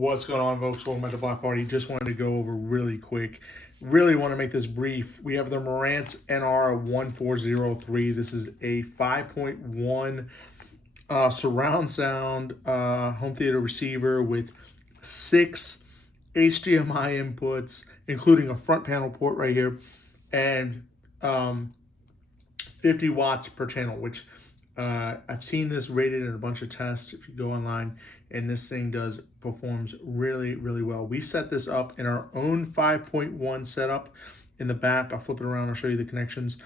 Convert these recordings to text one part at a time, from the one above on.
What's going on, folks? Welcome back to Block Party. Just wanted to go over really quick. Really want to make this brief. We have the Marantz NR1403. This is a 5.1 surround sound home theater receiver with 6 HDMI inputs, including a front panel port right here, and 50 watts per channel, which I've seen this rated in a bunch of tests if you go online, and this thing performs really, really well. We set this up in our own 5.1 setup in the back. I'll flip it around, I'll show you the connections,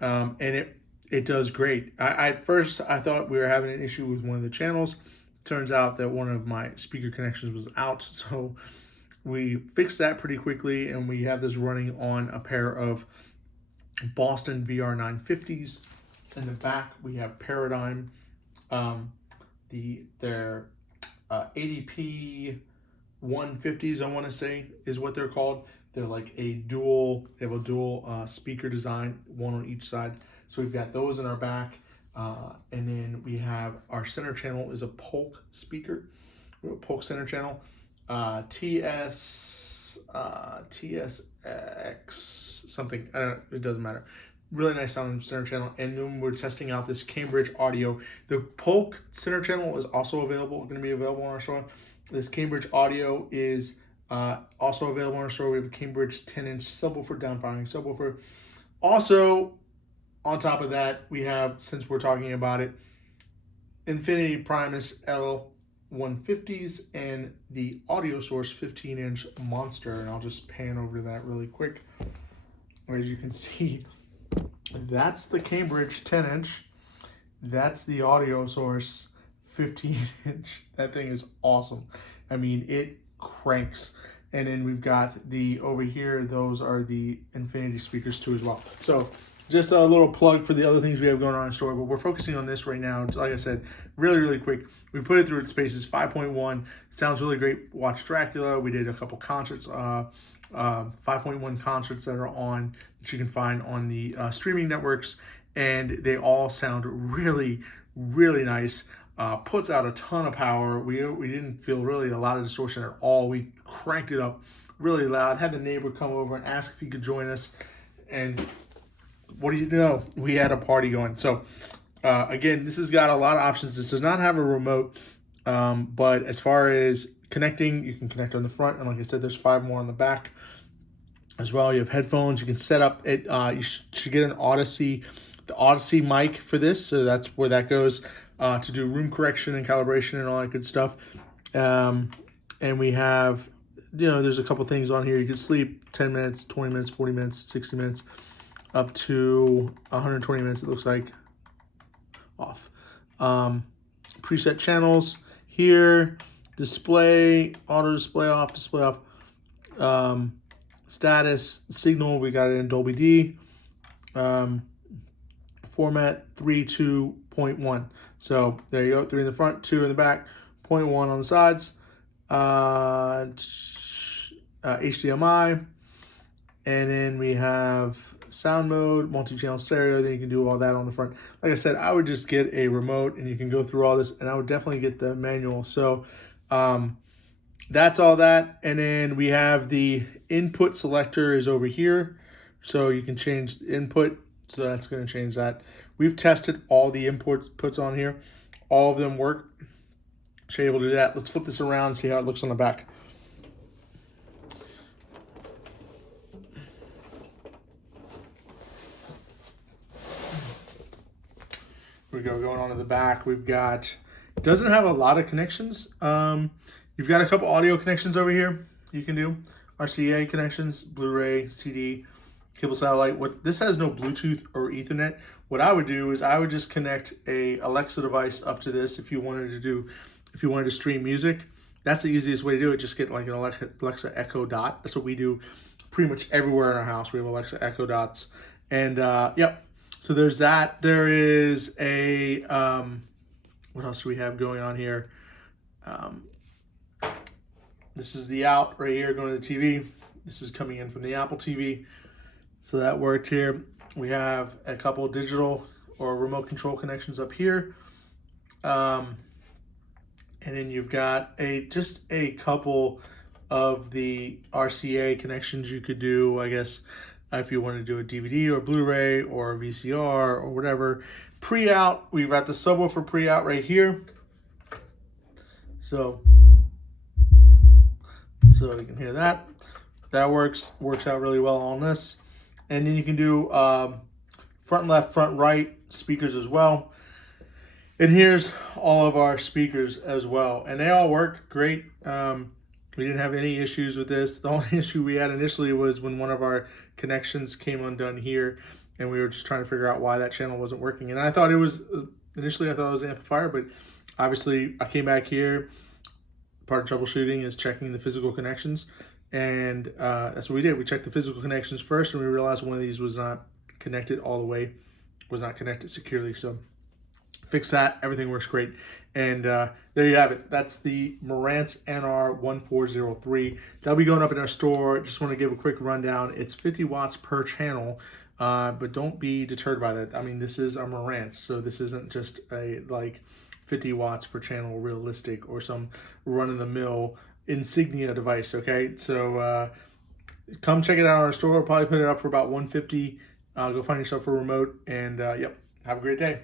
and it does great. At first I thought we were having an issue with one of the channels. Turns out that one of my speaker connections was out, so we fixed that pretty quickly, and we have this running on a pair of Boston VR950s. In the back, we have Paradigm, their ADP 150s, I want to say, is what they're called. They're like they have a dual speaker design, one on each side. So we've got those in our back. And then we have our center channel is a Polk speaker, a Polk center channel, TSX something, it doesn't matter. Really nice sound center channel. And then we're testing out this Cambridge audio. The Polk center channel is also going to be available on our store. This Cambridge audio is also available on our store. We have a Cambridge 10-inch subwoofer, down-firing subwoofer. Also, on top of that, we have, since we're talking about it, Infinity Primus L150s and the Audio Source 15-inch Monster. And I'll just pan over that really quick. As you can see, that's the Cambridge 10-inch. That's the Audio Source 15-inch. That thing is awesome. I mean, it cranks. And then we've got over here, those are the Infinity speakers too as well. So just a little plug for the other things we have going on in store, but we're focusing on this right now. Like I said, really, really quick. We put it through its paces, 5.1. Sounds really great. Watch Dracula. We did a couple concerts, 5.1 concerts that are on, that you can find on the streaming networks, and they all sound really, really nice. Puts out a ton of power. We didn't feel really a lot of distortion at all. We cranked it up really loud. Had the neighbor come over and ask if he could join us, and what do you know? We had a party going. So again, this has got a lot of options. This does not have a remote, but as far as connecting, you can connect on the front, and like I said, there's 5 more on the back as well. You have headphones. You can set up it. You should get the Audyssey mic for this, so that's where that goes to do room correction and calibration and all that good stuff. And we have, there's a couple things on here. You can sleep 10 minutes, 20 minutes, 40 minutes, 60 minutes, up to 120 minutes, it looks like, off. Preset channels here, display, auto display off, status, signal, we got it in Dolby D, format 3.2.1. So there you go, 3 in the front, 2 in the back, 0.1 on the sides, HDMI, and then we have sound mode, multi-channel stereo, then you can do all that on the front. Like I said, I would just get a remote and you can go through all this, and I would definitely get the manual. So that's all that. And then we have the input selector is over here, so you can change the input. So that's going to change that. We've tested all the inputs on here. All of them work. Should be able to do that. Let's flip this around and see how it looks on the back. We go going on to the back. We've got, doesn't have a lot of connections. You've got a couple audio connections over here you can do. RCA connections, Blu-ray, CD, cable satellite. This has no Bluetooth or Ethernet. What I would do is I would just connect a Alexa device up to this if you wanted to stream music. That's the easiest way to do it. Just get like an Alexa Echo Dot. That's what we do pretty much everywhere in our house. We have Alexa Echo Dots. And yep. So there's that. There is a, what else do we have going on here? This is the out right here going to the TV. This is coming in from the Apple TV. So that worked here. We have a couple of digital or remote control connections up here. And then you've got just a couple of the RCA connections you could do, I guess, if you want to do a DVD or Blu-ray or a VCR or whatever. Pre-out, we've got the subwoofer pre-out right here. So you can hear that. That works out really well on this. And then you can do front left, front right speakers as well. And here's all of our speakers as well. And they all work great. We didn't have any issues with this. The only issue we had initially was when one of our connections came undone here, and we were just trying to figure out why that channel wasn't working. And I thought it was, initially I thought it was the amplifier, but obviously I came back here. Part of troubleshooting is checking the physical connections. And that's what we did. We checked the physical connections first, and we realized one of these was not connected all the way, was not connected securely. So fix that, everything works great. And there you have it. That's the Marantz NR1403. That'll be going up in our store. Just want to give a quick rundown. It's 50 watts per channel, but don't be deterred by that. I mean, this is a Marantz, so this isn't just a like 50 watts per channel realistic or some run-of-the-mill insignia device, okay? So come check it out in our store. We'll probably put it up for about $150. Go find yourself a remote, and yep, have a great day.